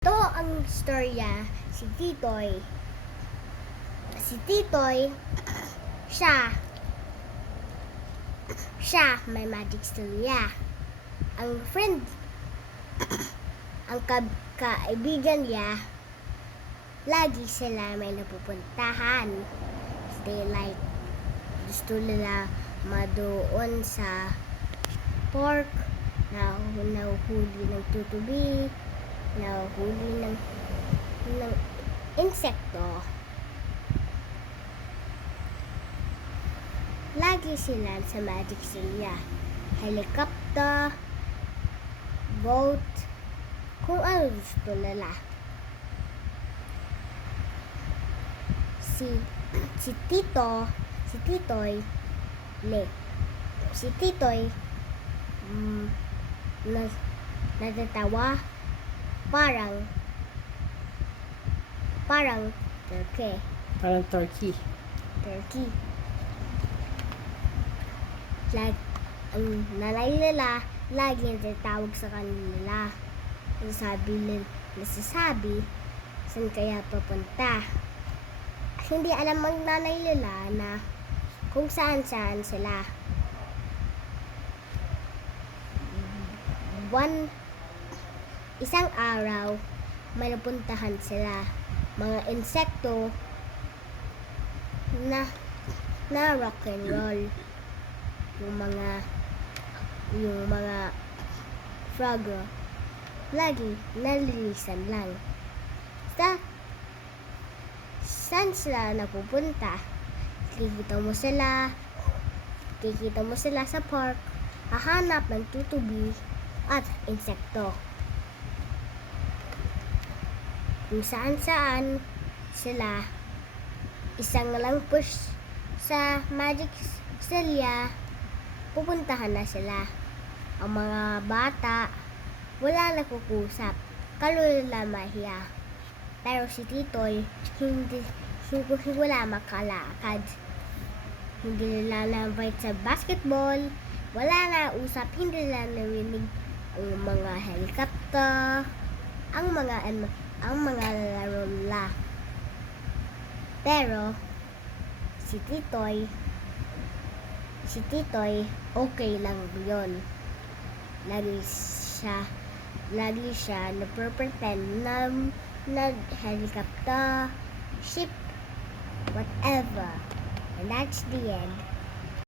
Ito ang storya, si Titoy. Si Titoy, siya may magic storya. Ang friend, ang kaibigan niya, lagi sila may napupuntahan. They gusto nila madoon sa park, nahuhuli ng tutubi, nahuhuli ng insekto. Lagi sila sa magic silya. Helicopter, boat, kung ano gusto nila. Si Titoy, natatawa parang turkey. Parang turkey. Ang nanay nila, lagi natatawag sa kanila. Nasasabi, saan kaya papunta? Hindi alam ng nanay nila na kung saan sila. Isang araw, may napuntahan sila. Mga insekto na rock and roll. Yung mga frog lagi nalilisan lang. Saan sila napupunta? Kikita mo sila sa park, hahanap ng tutubi at insekto. Kung saan sila, isang lang push sa magic silya, pupuntahan na sila. Ang mga bata, wala na kukusap, kalula mahiya. Pero si Titoy, hindi wala makalakad. Hindi nila na-invite sa basketball, wala na usap, hindi nila narinig ang mga helicopter, ang mga laro nila. Pero si Titoy, okay lang yun. Lagi siya nagpre-pretend na helicopter, ship, whatever. And that's the end.